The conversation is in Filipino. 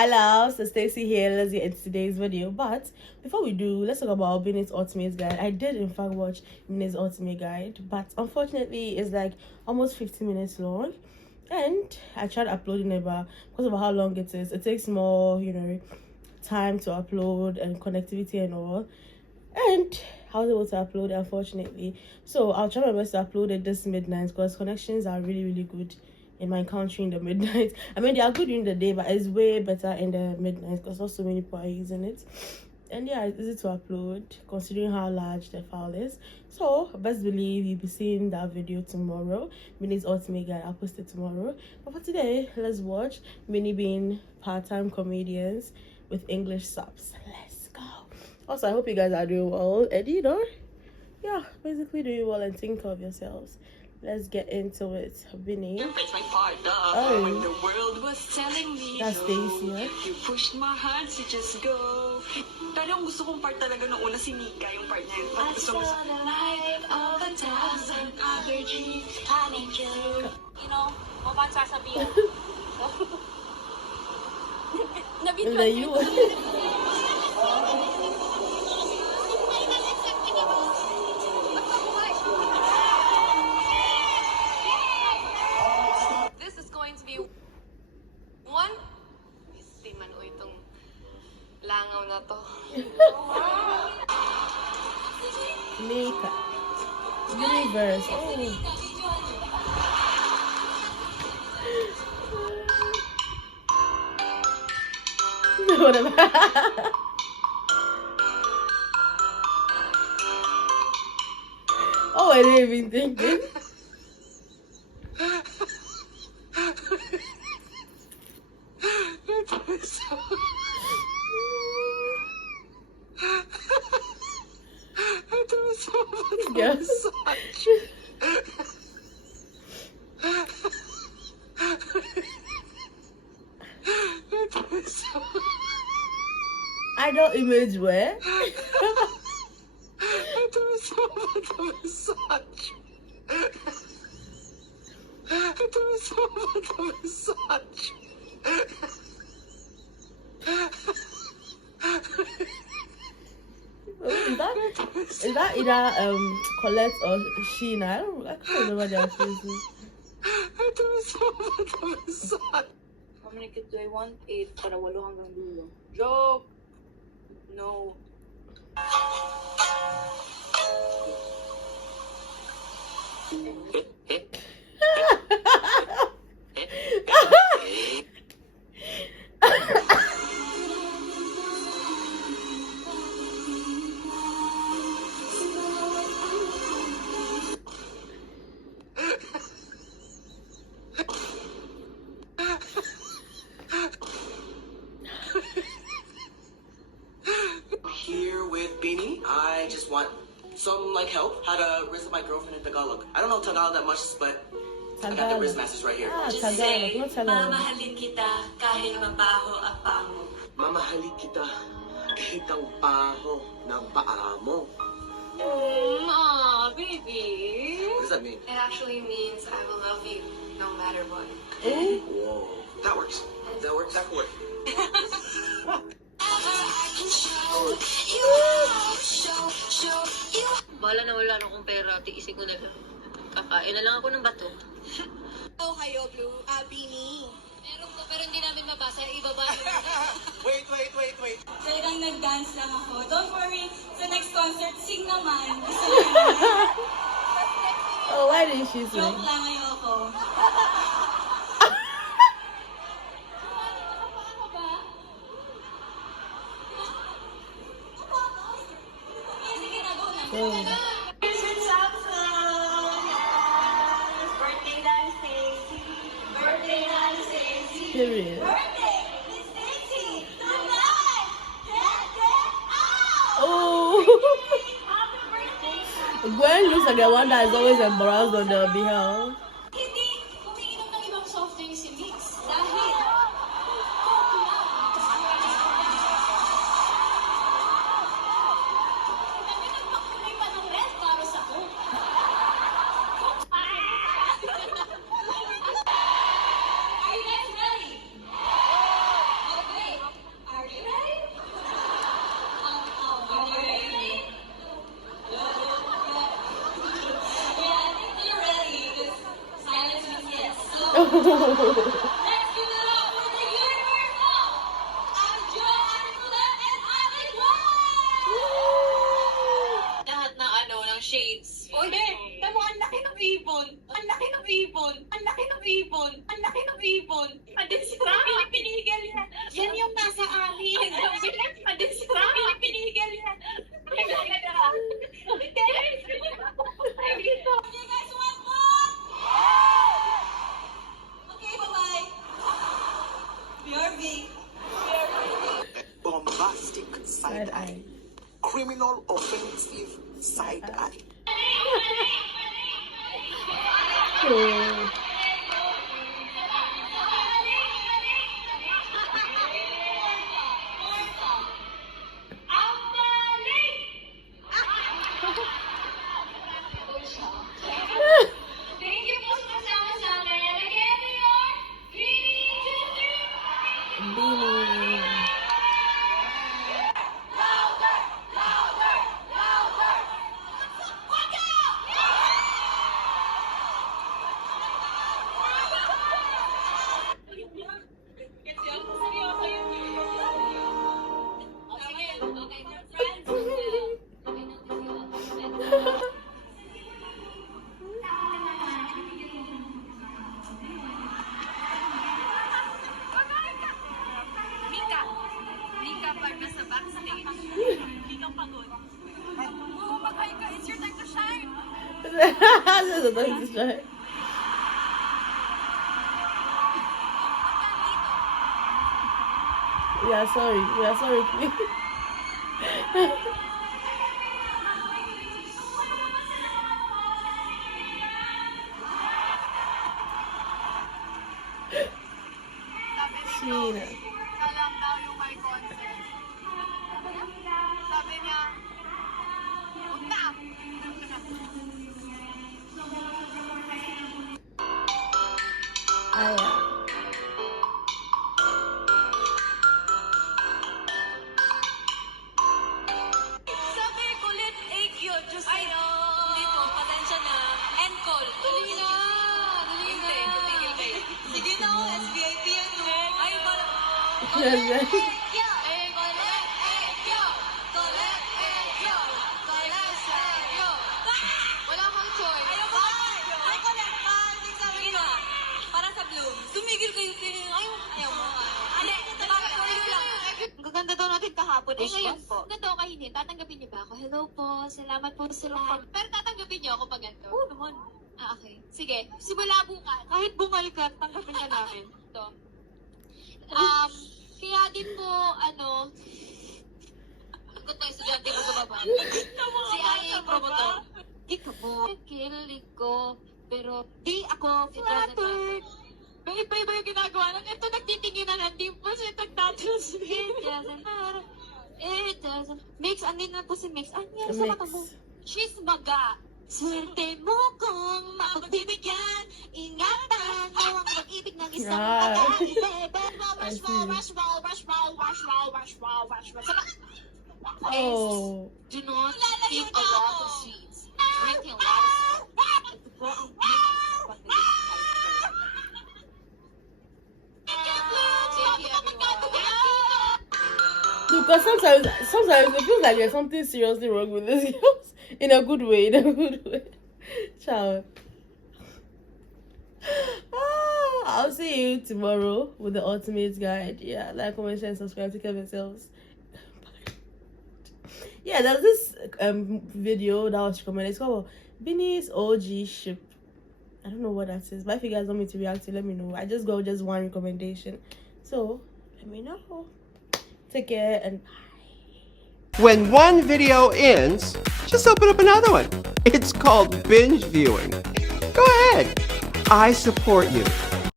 Hello, so Stacy here. Let's get into today's video. But before we do, let's talk about Binny's Ultimate Guide. I did in fact watch Binny's Ultimate Guide, but unfortunately it's like almost 50 minutes long. And I tried uploading it, but because of how long it is, it takes more, time to upload and connectivity and all. And I was able to upload it, unfortunately. So I'll try my best to upload it this midnight because connections are really good in my country in the midnight. I mean, they are good during the day, but it's way better in the midnight because not so many people are using it. And yeah, it's easy to upload considering how large the file is. So best believe you'll be seeing that video tomorrow. Minnie's Ultimate Guide, I'll post it tomorrow. But for today, let's watch Minnie being part-time comedians with English subs. Let's go. Also, I hope you guys are doing well. And yeah, basically doing well and think of yourselves. Let's get into it. Binny. Oh, when the world was telling me that's Stacy. You pushed my heart to just go. Pero ang gusto kong part talaga noong una si Mika, yung part na yun. I saw the light of 1,000 other dreams. I need you. You know, mabang sasabihin. Nabidyo you. Langaw na to. Mika. Universe. Oh. Oh, I didn't even think it. Yes. I don't image where. Is that either Colette or Sheena? I can't remember their faces. How many kids do I want? 8 para 8 hanggang dulo. Joke! No. Here with Beanie, I just want some help how to risk my girlfriend in Tagalog. I don't know Tagalog that much, but I got the risk masters right here. Ah, Tagalog. Not Tagalog. Mamahalin kita kahit mabaho ang paa mo. Mamahalin kita kahit ang baho ng paa mo. Aw, baby. What does that mean? It actually means I will love you no matter what. Whoa, that works. That works. That could work. Bala na wala akong pera, tiisin ko na lang. Kakain na lang ako ng bato. Oh, kayo, Blue. Beanie. Meron ko, pero hindi namin mabasa. Ibaba yun. Wait. Talagang nag-dance lang ako. Don't worry. Sa next concert, sing naman. Gusto niyo naman. Oh, why did she sing? Joke lang ayoko. Oh. Birthday dancing. Birthday dancing. Period. Birthday. Miss Stacy. Tonight. Oh. Happy birthday. Gwen looks like the one that is always embarrassed on their behalf. Hindi umiinom ng ibang soft drinks si Mix. Dahil Let's give it up for the Universal! Adjo, Arculat, and Ate Lahat ng ng shades. Oy, tamo, ang laki ng ibon. Ang laki ng ibon. Ang laki ng ibon. Ang laki ng ibon. Adin si pinipinigil yan. Yan yung nasa amin. Adin si pinipinigil yan. Do you guys want more? Okay, bye-bye. BRB. Bombastic side eye. Criminal offensive side eye. Oh. Thank you po sa kasama sa amin. And again, we are 3, 2, 3. Beanie. Mika, pag nasa backstage. Hindi kang pagod. Oo, mag-hi ka. It's your time to shine. That's a nice shot. Yeah, sorry. Yeah, sorry, please. Sheena. Salam daw yung may concert. Sabi niya, huwag na. Aya. Sabi, kulit egg yun. Diyos ay, hindi po, pasensya na. End call. Tuloy na. Tuloy na. Tigil kayo. Sige na, SVIP yan. Ay, parang... Yes, Wala kang choice. Ayaw mo ba? Ay, collect pa. Sige na. Para sa Bloom. Tumigil kayo. Ayaw mo. Ano? Para kayo lang. Ang gaganda daw natin kahapon. Eh, ngayon po. Kung ganito kayo hindi, tatanggapin niyo ba ako? Hello po, salamat po sa lahat. Pero tatanggapin niyo ako pag ganito? Oo naman. Ah, okay. Sige, simula bukas. Kahit bungal ka, tanggapin ka namin. Ito. Kaya din po, Ikot na estudyante mo sa baba. si Aya yung promotor. Ikaw po. Kilig ko, pero di ako flattered. May iba-iba yung ginagawa lang. Ito nagtitingin na hindi po siya nagtatransmit. It doesn't matter. It doesn't. Mix, andin na po si Mix. Ano yan sa Mix. mata mo? She's maga. Swerte mo kung mapagbibigyan. Ingatan mo ang pag-ibig ng isang Yeah. babae. I see. Please, Oh. do not eat a lot of sweets. Drinking a lot of sweets. Ito po ang Because sometimes it feels like there's something seriously wrong with this girls. In a good way, Ciao. I'll see you tomorrow with the ultimate guide. Yeah, like, comment, share, and subscribe to Kevin Sales. Yeah, there's this video that was recommended. It's called Binnie's OG Ship. I don't know what that is, but if you guys want me to react to, let me know. I just got just one recommendation, so let me know. Take care and bye. When one video ends, just open up another one. It's called binge viewing. Go ahead. I support you.